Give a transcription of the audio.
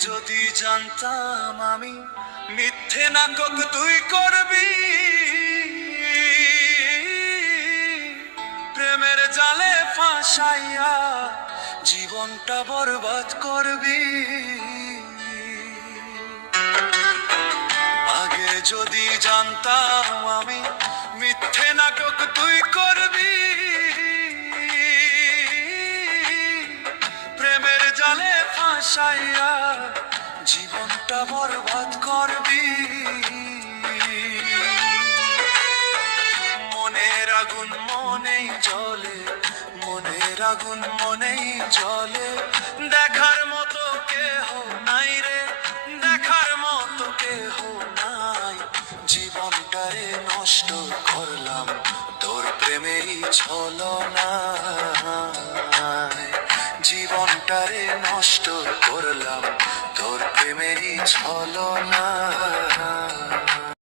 যদি জানতাম আমি মিথ্যে নাটক তুই করবি, প্রেমের জালে ফাঁসাইয়া জীবনটা বরবাদ করবি। আগে যদি জানতাম আমি মিথ্যে নাটক তুই করবি, প্রেমের জালে ফাঁসাইয়া জীবনটা বরবাদ করবি। মনের আগুন মনেই জ্বলে, মনের আগুন মনেই জ্বলে, দেখার মতো কেহ নাই রে, দেখার মতো কেহ নাই। জীবনটারে নষ্ট করলাম তোর প্রেমেরই ছলনায়, জীবনটারে নষ্ট করলাম তোর প্রেমেরই ছলনা।